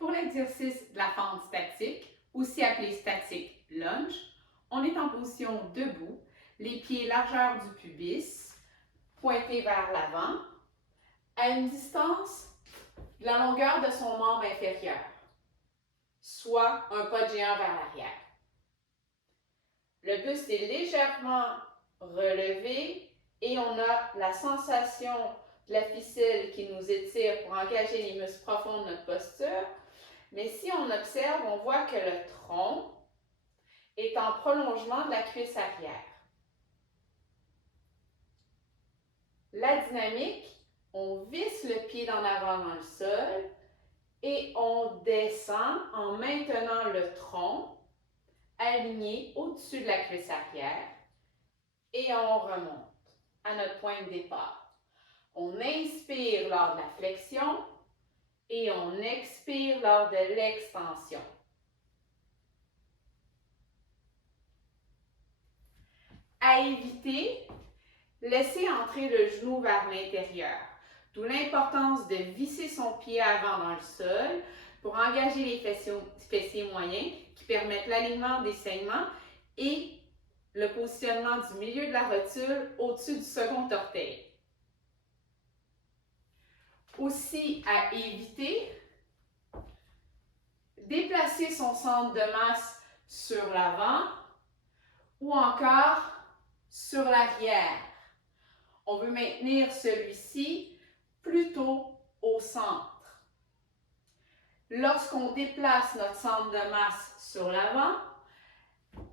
Pour l'exercice de la fente statique, aussi appelé statique lunge, on est en position debout, les pieds largeur du pubis, pointés vers l'avant, à une distance de la longueur de son membre inférieur, soit un pas de géant vers l'arrière. Le buste est légèrement relevé et on a la sensation de la ficelle qui nous étire pour engager les muscles profonds de notre posture. Mais si on observe, on voit que le tronc est en prolongement de la cuisse arrière. La dynamique, on visse le pied d'en avant dans le sol et on descend en maintenant le tronc aligné au-dessus de la cuisse arrière et on remonte à notre point de départ. On inspire lors de la flexion et on expire lors de l'extension. À éviter, laissez entrer le genou vers l'intérieur, d'où l'importance de visser son pied avant dans le sol pour engager les fessiers moyens qui permettent l'alignement des saignements et le positionnement du milieu de la rotule au-dessus du second orteil. Aussi à éviter, déplacer son centre de masse sur l'avant ou encore sur l'arrière. On veut maintenir celui-ci plutôt au centre. Lorsqu'on déplace notre centre de masse sur l'avant,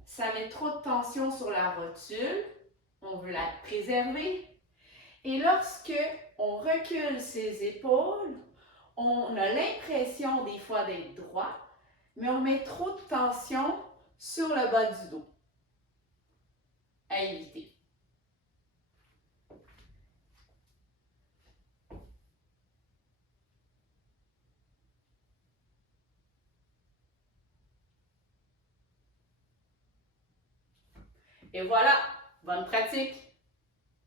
ça met trop de tension sur la rotule. On veut la préserver. Et lorsque on recule ses épaules, on a l'impression des fois d'être droit, mais on met trop de tension sur le bas du dos. À éviter. Et voilà, bonne pratique!